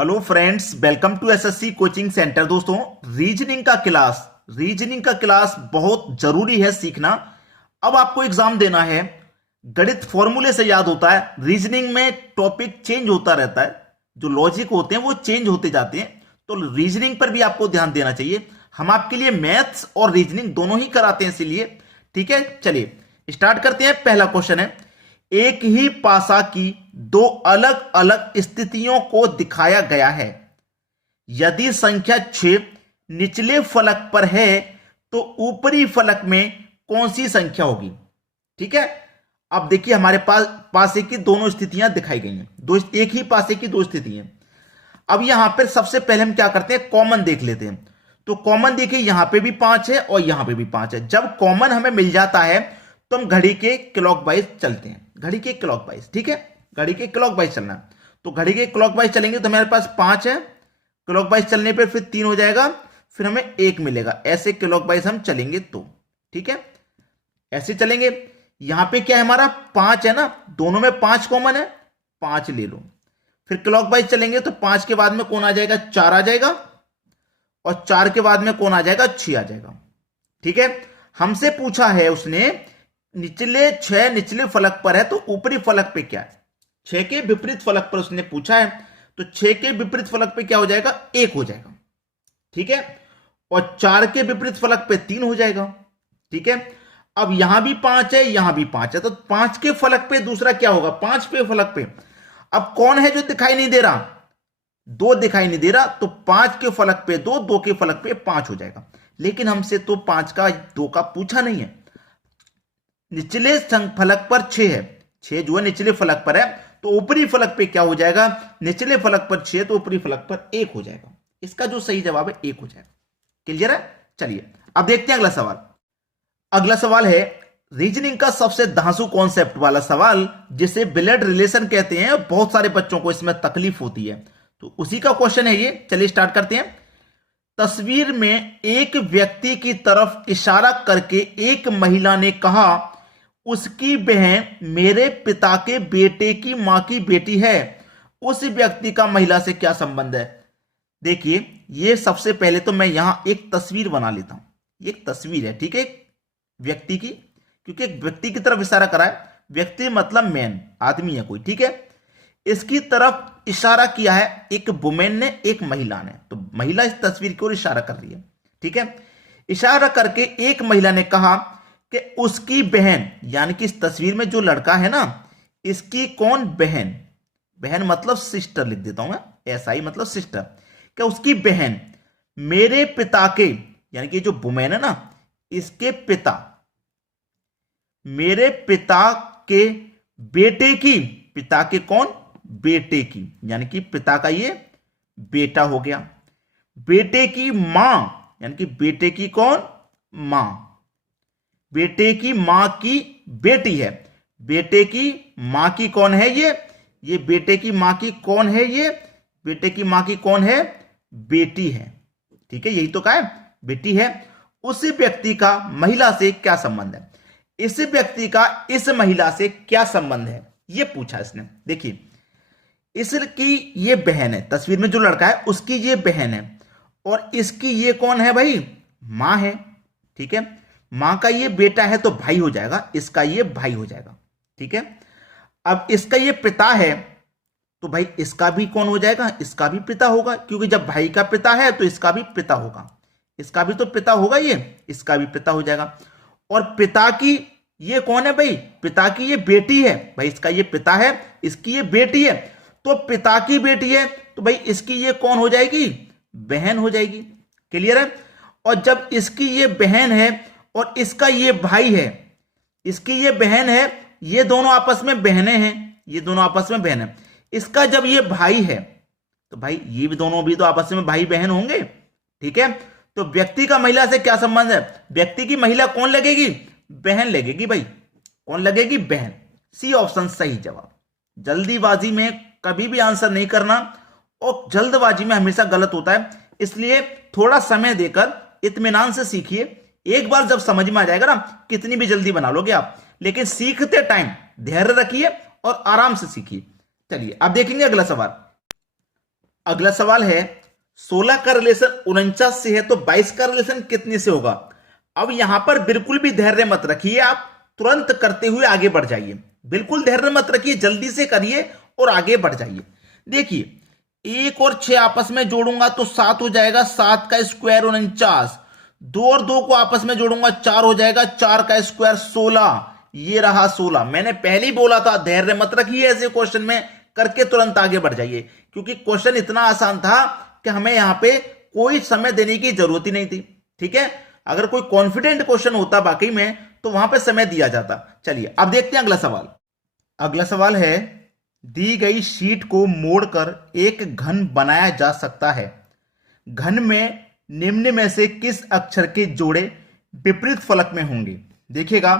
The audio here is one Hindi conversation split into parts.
Hello friends, welcome to SSC coaching centre. दोस्तों, रीजनिंग का क्लास बहुत जरूरी है सीखना। अब आपको एग्जाम देना है, गणित फॉर्मूले से याद होता है, रीजनिंग में टॉपिक चेंज होता रहता है, जो लॉजिक होते हैं वो चेंज होते जाते हैं, तो रीजनिंग पर भी आपको ध्यान देना चाहिए। हम आपके लिए मैथ्स और रीजनिंग दोनों ही कराते हैं, इसीलिए ठीक है। चलिए स्टार्ट करते हैं। पहला क्वेश्चन है, एक ही पासा की दो अलग अलग स्थितियों को दिखाया गया है। यदि संख्या 6 निचले फलक पर है तो ऊपरी फलक में कौन सी संख्या होगी? ठीक है। अब देखिए, हमारे पास पासे की दोनों स्थितियां दिखाई गई हैं, एक ही पासे की दो स्थितियां। अब यहां पर सबसे पहले हम क्या करते हैं, कॉमन देख लेते हैं। तो कॉमन देखिए, यहां पे भी 5 है और यहां पे भी 5 है। जब कॉमन हमें मिल जाता है तो हम घड़ी के क्लॉकवाइज चलते हैं, घड़ी के क्लॉकवाइज। ठीक है, घड़ी के क्लॉकवाइज चलना। तो घड़ी के क्लॉकवाइज चलेंगे तो हमारे पास 5 है, क्लॉकवाइज चलने पर फिर 3 हो जाएगा, फिर हमें 1 मिलेगा। ऐसे क्लॉकवाइज हम चलेंगे तो ठीक है, ऐसे चलेंगे। यहां पे क्या है, हमारा 5 है ना, दोनों में 5 कॉमन है, 5 ले लो। फिर क्लॉकवाइज चलेंगे तो 5 के बाद में कौन आ जाएगा, 4 आ जाएगा, और 4 के बाद में कौन आ जाएगा, 6 आ जाएगा। ठीक है, हमसे पूछा है उसने निचले 6 निचले फलक पर है तो ऊपरी फलक पे क्या है। 6 के विपरीत फलक पर उसने पूछा है, तो 6 के विपरीत फलक पे क्या हो जाएगा, 1 हो जाएगा। ठीक है, और 4 के विपरीत फलक पे 3 हो जाएगा। ठीक है, अब यहां भी 5 है, यहां भी 5 है, तो 5 के फलक पे दूसरा क्या होगा, 5 पे फलक पे। अब कौन है जो दिखाई नहीं दे रहा, 2 दिखाई नहीं दे रहा, तो 5 के फलक पे 2, 2 के फलक पे 5 हो जाएगा। लेकिन हमसे तो 5 का 2 का पूछा नहीं है। निचले फलक पर 6 है, 6 जो है निचले फलक पर है, तो ऊपरी फलक पे क्या हो जाएगा, निचले फलक पर 6 तो ऊपरी फलक पर 1 हो जाएगा। इसका जो सही जवाब है 1 हो जाएगा। क्लियर है? चलिए अब देखते हैं अगला सवाल। अगला सवाल है रीजनिंग का सबसे धांसू कॉन्सेप्ट वाला सवाल, जिसे ब्लड रिलेशन कहते हैं। बहुत सारे बच्चों को इसमें तकलीफ होती है, तो उसी का क्वेश्चन है ये। चलिए स्टार्ट करते हैं। तस्वीर में एक व्यक्ति की तरफ इशारा करके एक महिला ने कहा, उसकी बहन मेरे पिता के बेटे की मां की बेटी है। उस व्यक्ति का महिला से क्या संबंध है? देखिए, ये सबसे पहले तो मैं यहां एक तस्वीर बना लेता हूं। ये एक तस्वीर है, ठीक है, व्यक्ति की, क्योंकि एक व्यक्ति की तरफ इशारा करा है। व्यक्ति मतलब मैन, आदमी है कोई। ठीक है, इसकी तरफ इशारा किया है एक वुमेन ने, एक महिला ने, तो महिला इस तस्वीर की ओर इशारा कर रही है। ठीक है, इशारा करके एक महिला ने कहा कि उसकी बहन, यानी कि इस तस्वीर में जो लड़का है ना, इसकी कौन बहन, बहन मतलब सिस्टर लिख देता हूं मैं, ऐसा ही मतलब सिस्टर, क्या उसकी बहन मेरे पिता के, यानी कि जो वुमेन है ना, इसके पिता, मेरे पिता के बेटे की, पिता के कौन, बेटे की, यानी कि पिता का ये बेटा हो गया। बेटे की मां, यानी कि बेटे की कौन, मां, बेटे की मां की बेटी है। बेटे की मां की कौन है ये बेटे की मां की कौन है, ये बेटे की मां की कौन है, बेटी है। ठीक है, यही तो कहा है, बेटी है। उस व्यक्ति का महिला से क्या संबंध है, इस व्यक्ति का इस महिला से क्या संबंध है, ये पूछा इसने। देखिए, इसकी ये बहन है, तस्वीर में जो लड़का है उसकी ये बहन है, और इसकी ये कौन है भाई, मां है। ठीक है, मां का ये बेटा है तो भाई हो जाएगा, इसका ये भाई हो जाएगा। ठीक है, अब इसका ये पिता है तो भाई इसका भी कौन हो जाएगा, इसका भी पिता होगा, क्योंकि जब भाई का पिता है तो इसका भी पिता होगा, इसका भी तो पिता होगा, ये इसका भी पिता हो जाएगा। और पिता की ये कौन है भाई, पिता की ये बेटी है, भाई इसका ये पिता है, इसकी ये बेटी है, तो पिता की बेटी है तो भाई इसकी ये कौन हो जाएगी, बहन हो जाएगी। क्लियर है? और जब इसकी ये बहन है और इसका ये भाई है, इसकी ये बहन है, ये दोनों आपस में बहनें हैं, ये दोनों आपस में बहन है। इसका जब ये भाई है तो भाई ये भी दोनों भी तो आपस में भाई बहन होंगे। ठीक है, तो व्यक्ति का महिला से क्या संबंध है, व्यक्ति की महिला कौन लगेगी, बहन लगेगी भाई, कौन लगेगी, बहन। सी ऑप्शन सही जवाब। जल्दीबाजी में कभी भी आंसर नहीं करना, और जल्दबाजी में हमेशा गलत होता है, इसलिए थोड़ा समय देकर इत्मीनान से सीखिए। एक बार जब समझ में आ जाएगा ना, कितनी भी जल्दी बना लोगे आप, लेकिन सीखते टाइम धैर्य रखिए और आराम से सीखिए। चलिए अब देखेंगे अगला सवाल। अगला सवाल है 16 का रिलेशन 49 से है तो 22 का रिलेशन कितने से होगा। अब यहां पर बिल्कुल भी धैर्य मत रखिए, आप तुरंत करते हुए आगे बढ़ जाइए। बिल्कुल धैर्य मत रखिए, जल्दी से करिए और आगे बढ़ जाइए। देखिए 1 और 6 आपस में जोड़ूंगा तो 7 हो जाएगा, 7 का स्क्वायर 49। 2 और 2 को आपस में जोड़ूंगा 4 हो जाएगा, 4 का स्क्वायर 16। ये रहा 16। मैंने पहले ही बोला था धैर्य मत रखिए, ऐसे क्वेश्चन में करके तुरंत आगे बढ़ जाइए, क्योंकि क्वेश्चन इतना आसान था कि हमें यहां पे कोई समय देने की जरूरत ही नहीं थी। ठीक है, अगर कोई कॉन्फिडेंट क्वेश्चन होता वाकई में तो वहां पे समय दिया जाता। चलिए अब देखते हैं अगला सवाल। अगला सवाल है दी गई शीट को मोड़कर एक घन बनाया जा सकता है। घन में निम्न में से किस अक्षर के जोड़े विपरीत फलक में होंगे। देखिएगा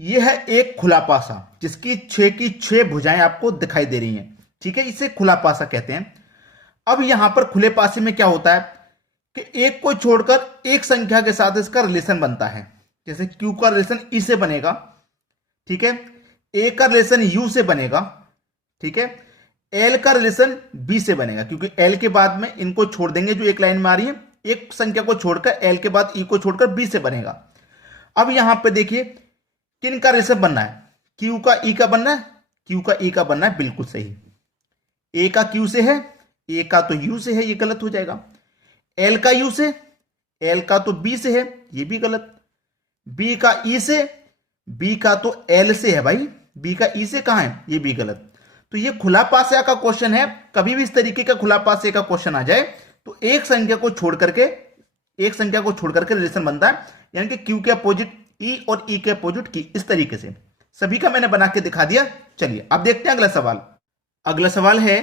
यह है एक खुला पासा जिसकी 6 की 6 भुजाएं आपको दिखाई दे रही हैं। ठीक है, इसे खुला पासा कहते हैं। अब यहां पर खुले पासे में क्या होता है कि एक को छोड़कर एक संख्या के साथ इसका रिलेशन बनता है। जैसे Q का रिलेशन E से बनेगा, ठीक है, A का रिलेशन U से बनेगा, ठीक है, L का रिलेशन B से बनेगा, क्योंकि L के बाद में इनको छोड़ देंगे जो एक लाइन में आ रही है, एक संख्या को छोड़कर L के बाद E को छोड़कर B से बनेगा। अब यहां पे देखिए किन का रिलेशन बनना है, Q का E का बनना है, Q का E का बनना है, बिल्कुल सही। A का Q से है, A का तो U से है, ये गलत हो जाएगा। L का U से, L का तो B से है, ये भी गलत। B का E से, B का तो L से है भाई, B का E से कहां है, ये भी गलत। तो ये खुला पासा का क्वेश्चन है। कभी भी इस तरीके का खुला पासे का क्वेश्चन आ जाए तो एक संख्या को छोड़ करके रिलेशन बनता है, यानी कि Q के अपोजिट E और E के अपोजिट Q, इस तरीके से सभी का मैंने बना के दिखा दिया। चलिए अब देखते हैं अगला सवाल। अगला सवाल है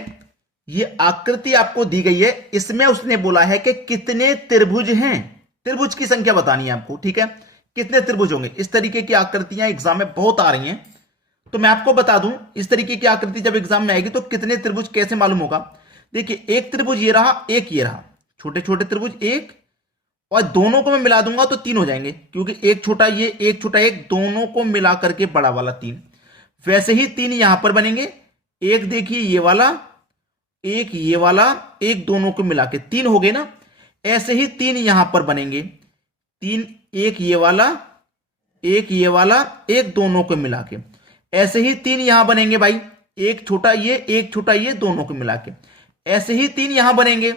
ये आकृति आपको दी गई है, इसमें उसने बोला है कि कितने त्रिभुज हैं। त्रिभुज की संख्या बतानी है आपको, ठीक है, कितने त्रिभुज होंगे। इस तरीके की आकृतियां एग्जाम में बहुत आ रही हैं, तो मैं आपको बता दूं इस तरीके की आकृति जब एग्जाम में आएगी तो कितने त्रिभुज कैसे मालूम होगा। देखिए एक त्रिभुज ये रहा, एक ये रहा, छोटे छोटे त्रिभुज एक, और दोनों को मैं मिला दूंगा तो 3 हो जाएंगे, क्योंकि एक छोटा ये एक छोटा एक, दोनों को मिला करके बड़ा वाला 3। वैसे ही 3 यहां पर बनेंगे, एक देखिए ये वाला, एक ये वाला, एक दोनों को मिला के 3 हो गए ना। ऐसे ही 3 यहां पर बनेंगे, 3, एक ये वाला, एक ये वाला, एक दोनों को मिला के। ऐसे ही 3 यहां बनेंगे भाई, एक छोटा ये, एक छोटा ये, दोनों को मिला के। ऐसे ही 3 यहां बनेंगे,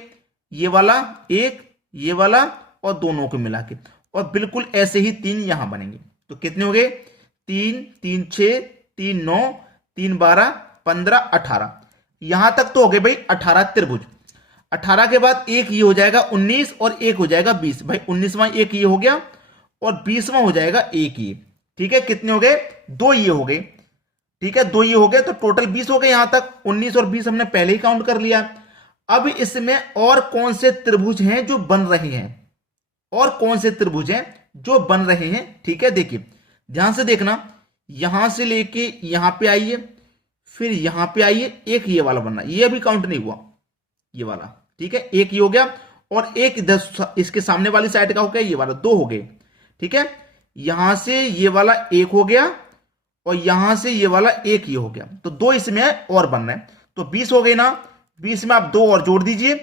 ये वाला एक, ये वाला और दोनों को मिला के। और बिल्कुल ऐसे ही 3 यहां बनेंगे। तो कितने हो गए, 3, 3 6, 3 9, 3 12, 15, 18। यहां तक तो हो गए भाई 18 त्रिभुज। 18 के बाद एक ये हो जाएगा 19 और एक हो जाएगा 20। भाई 19वां एक ये हो गया और 20वां हो जाएगा एक ये। ठीक है, कितने हो गए, 2 ये हो गए। ठीक है, 2 ये हो गए तो टोटल 20 हो गए। यहां तक 19 और 20 हमने पहले ही काउंट कर लिया। अब इसमें और कौन से त्रिभुज हैं जो बन रहे हैं, और कौन से त्रिभुज हैं जो बन रहे हैं। ठीक है, देखिए ध्यान से देखना, यहां से लेके यहां पे आइए, फिर यहां पे आइए, एक ये वाला बनना, ये अभी काउंट नहीं हुआ, ये वाला। ठीक है, एक ये हो गया और एक इधर इसके सामने वाली साइड का हो गया, ये वाला 2 हो गए। ठीक है, यहां से ये वाला एक हो गया और यहां से ये वाला एक ये हो गया, तो 2 इसमें और बन रहे हैं, तो 20 हो गए ना। 20 में आप 2 और जोड़ दीजिए,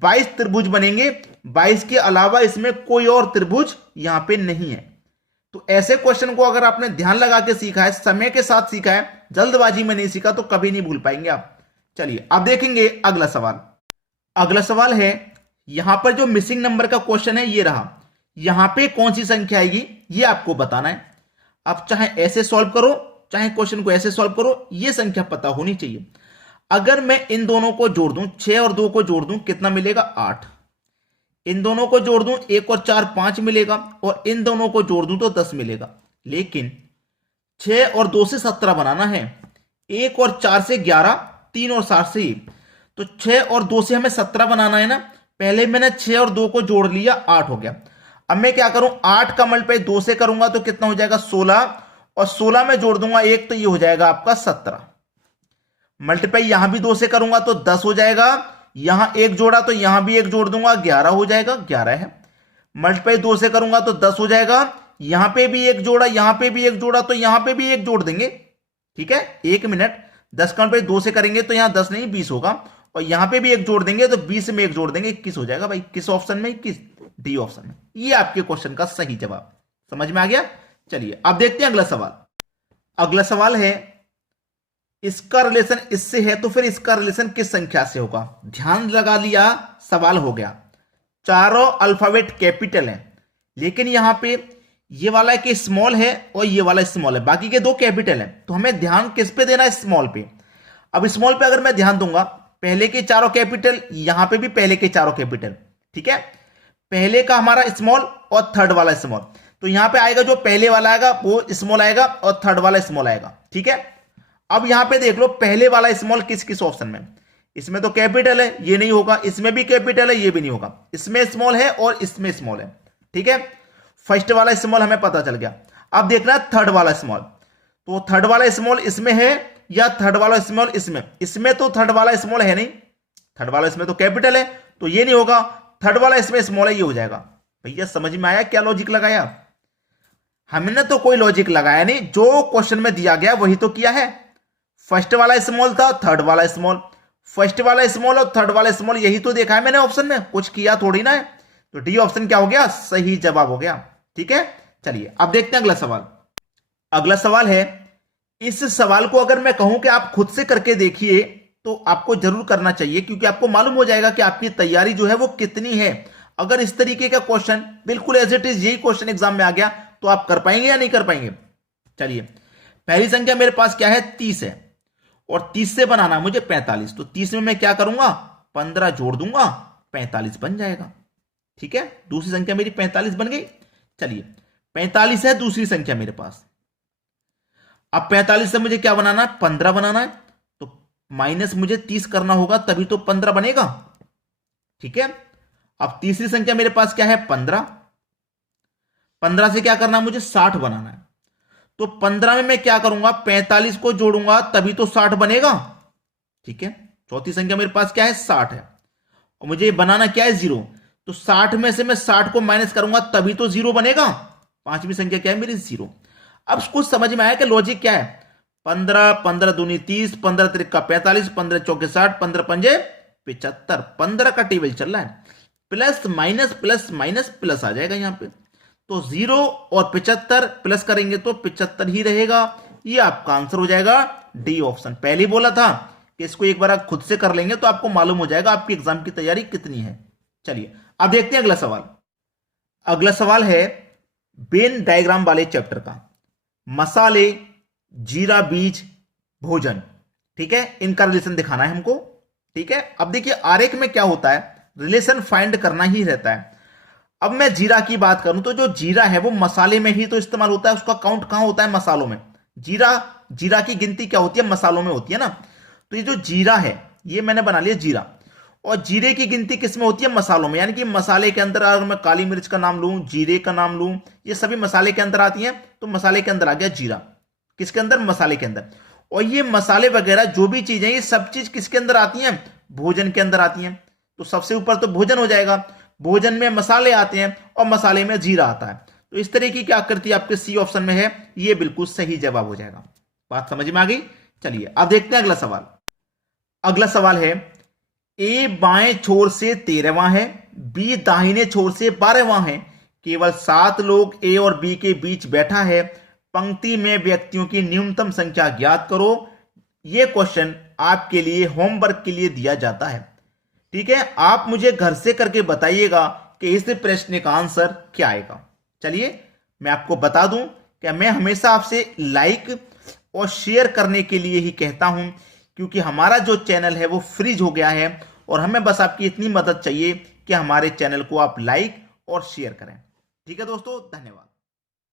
22 त्रिभुज बनेंगे। 22 के अलावा इसमें कोई और त्रिभुज यहां पे नहीं है। तो ऐसे क्वेश्चन को अगर आपने ध्यान लगा के सीखा है, समय के साथ सीखा है, जल्दबाजी में नहीं सीखा, तो कभी नहीं भूल पाएंगे आप। चलिए अब देखेंगे अगला सवाल। अगला सवाल है यहां पर जो मिसिंग नंबर का क्वेश्चन है ये रहा, यहां पे कौन सी संख्या आएगी ये आपको बताना है। आप चाहे ऐसे सॉल्व करो, चाहे क्वेश्चन को ऐसे सॉल्व करो, ये संख्या पता होनी चाहिए। अगर मैं इन दोनों को जोड़ दूं, 6 और 2 को जोड़ दूं, कितना मिलेगा, 8। इन दोनों को जोड़ दूं, 1 और 4 5 मिलेगा, और इन दोनों को जोड़ दूं तो 10 मिलेगा। लेकिन 6 और 2 से 17 बनाना है, 1 और 4 से 11, 3 और 7 से 1, तो 6 और 2 से हमें 17 बनाना है ना। पहले मैंने 6 और 2 को जोड़ लिया, 8 हो गया। अब मैं क्या करूं, 8 का मल्टीप्लाई 2 से करूंगा तो कितना हो जाएगा, 16, और 16 में जोड़ दूंगा 1 तो ये हो जाएगा आपका 17। मल्टीप्लाई यहां भी 2 से करूंगा तो 10 हो जाएगा, यहां 1 जोड़ा तो यहां भी 1 जोड़ दूंगा, 11 हो जाएगा, 11 है। मल्टीप्लाई 2 से करूंगा तो 10 हो जाएगा, यहां पे भी 1 जोड़ा, यहां पे भी 1 जोड़ा तो यहां पे भी 1 जोड़ देंगे। ठीक है, 1 मिनट, 10 का मल्टीप्लाई 2 से करेंगे तो यहां 10 नहीं 20 होगा, और यहां पे भी एक जोड़ देंगे तो 20 में एक जोड़ देंगे, 21 हो जाएगा भाई। किस ऑप्शन में? 21, डी ऑप्शन में। ये आपके क्वेश्चन का सही जवाब। समझ में आ गया? चलिए अब देखते हैं अगला सवाल। अगला सवाल है, इसका रिलेशन इससे है तो फिर इसका रिलेशन किस संख्या से होगा? ध्यान लगा लिया, सवाल हो गया। चारों अल्फाबेट कैपिटल है, लेकिन यहां पे ये वाला एक स्मॉल है और ये वाला स्मॉल है, बाकी के दो कैपिटल है। तो हमें ध्यान किस पे देना है? स्मॉल पे। अब स्मॉल पे अगर मैं ध्यान दूंगा, पहले के चारों कैपिटल, यहां पे भी पहले के चारों कैपिटल, ठीक है। पहले का हमारा स्मॉल और थर्ड वाला स्मॉल, तो यहां पे आएगा जो पहले वाला आएगा वो स्मॉल आएगा और थर्ड वाला स्मॉल आएगा, ठीक है। अब यहां पे देख लो पहले वाला स्मॉल किस किस ऑप्शन में? इसमें तो कैपिटल है, ये नहीं होगा। इसमें भी कैपिटल है, ये भी नहीं होगा। इसमें स्मॉल है और इसमें स्मॉल है, ठीक है। फर्स्ट वाला स्मॉल हमें पता चल गया। अब देखना है थर्ड वाला स्मॉल, तो थर्ड वाला स्मॉल इसमें है या थर्ड वाला स्मॉल इसमें? इसमें तो थर्ड वाला स्मॉल है नहीं, थर्ड वाला इसमें तो कैपिटल है, तो ये नहीं होगा। थर्ड वाला इसमें स्मॉल है, ये हो जाएगा। भैया समझ में आया क्या लॉजिक लगाया? हमने तो कोई लॉजिक लगाया नहीं, जो क्वेश्चन में दिया गया वही तो किया है। फर्स्ट वाला स्मॉल था, थर्ड वाला स्मॉल, फर्स्ट वाला स्मॉल और थर्ड वाला स्मॉल, यही तो देखा है मैंने ऑप्शन में, कुछ किया थोड़ी ना है। तो डी ऑप्शन क्या हो गया? सही जवाब हो गया, ठीक है। चलिए अब देखते हैं अगला सवाल। अगला सवाल है, इस सवाल को अगर मैं कहूं कि आप खुद से करके देखिए तो आपको जरूर करना चाहिए, क्योंकि आपको मालूम हो जाएगा कि आपकी तैयारी जो है वो कितनी है। अगर इस तरीके का क्वेश्चन बिल्कुल एज इट इज यही क्वेश्चन एग्जाम में आ गया तो आप कर पाएंगे या नहीं कर पाएंगे? चलिए, पहली संख्या मेरे पास क्या है? 30 है, और 30 से बनाना मुझे 45, तो 30 में मैं क्या करूंगा? 15 जोड़ दूंगा, 45 बन जाएगा, ठीक है। दूसरी संख्या मेरी 45 बन गई। चलिए 45 है दूसरी संख्या मेरे पास। अब 45 से मुझे क्या बनाना है? 15 बनाना है, तो माइनस मुझे 30 करना होगा तभी तो 15 बनेगा, ठीक है। अब तीसरी संख्या मेरे पास क्या है? 15। 15 से क्या करना है मुझे? 60 बनाना है, तो 15 में मैं क्या करूंगा? 45 को जोड़ूंगा तभी तो 60 बनेगा, ठीक है। चौथी संख्या मेरे पास क्या है? 60 है, और मुझे बनाना क्या है? 0, तो 60 में से मैं 60 को माइनस करूंगा तभी तो 0 बनेगा। पांचवी संख्या क्या है मेरी? 0। अब कुछ समझ में आया कि लॉजिक क्या है? 15, 15 दूनी 30, 15 त्रिका 45, 15 चौके 60, 15 पंजे 75। 15 का टेबल चल रहा है, प्लस माइनस प्लस आ जाएगा यहां पे, तो 0 और 75 प्लस करेंगे तो 75 ही रहेगा। ये आपका आंसर हो जाएगा, डी ऑप्शन। पहले ही बोला था कि इसको एक बार आप खुद से कर लेंगे तो आपको मालूम हो जाएगा आपकी एग्जाम की तैयारी कितनी है। चलिए अब देखते हैं अगला सवाल। अगला सवाल है वेन डायग्राम वाले चैप्टर का। मसाले, जीरा बीज, भोजन, ठीक है, इनका रिलेशन दिखाना है हमको, ठीक है। अब देखिए आरेख में क्या होता है, रिलेशन फाइंड करना ही रहता है। अब मैं जीरा की बात करूं तो जो जीरा है वो मसाले में ही तो इस्तेमाल होता है, उसका काउंट कहां होता है? मसालों में। जीरा की गिनती क्या होती है? मसालों में होती है ना। तो ये जो जीरा है ये मैंने बना लिया जीरा, और जीरे की गिनती किस में होती है? मसालों में। यानी कि मसाले के अंदर अगर मैं काली मिर्च का नाम लूं, जीरे का नाम लूं, ये सभी मसाले के अंदर आती हैं, तो मसाले के अंदर आ गया जीरा। किसके अंदर? मसाले के अंदर। और ये मसाले वगैरह जो भी चीजें, ये सब चीज किसके अंदर आती हैं? भोजन के अंदर आती हैं। तो सबसे ऊपर तो भोजन हो जाएगा, भोजन में मसाले आते हैं और मसाले में जीरा आता है। तो इस तरह की क्या आकृति आपके सी ऑप्शन में है, ये बिल्कुल सही जवाब हो जाएगा। बात समझ में आ गई? चलिए अब देखते हैं अगला सवाल। अगला सवाल है, ए बाएं छोर से 13वां है, बी दाहिने छोर से 12वां है, केवल 7 लोग ए और बी के बीच बैठा है, पंक्ति में व्यक्तियों की न्यूनतम संख्या ज्ञात करो। यह क्वेश्चन आपके लिए होमवर्क के लिए दिया जाता है, ठीक है। आप मुझे घर से करके बताइएगा कि इस प्रश्न का आंसर क्या आएगा। चलिए मैं आपको बता दूं कि मैं हमेशा आपसे लाइक और शेयर करने के लिए ही कहता हूं, क्योंकि हमारा जो चैनल है वो फ्रीज हो गया है, और हमें बस आपकी इतनी मदद चाहिए कि हमारे चैनल को आप लाइक और शेयर करें। ठीक है दोस्तों, धन्यवाद।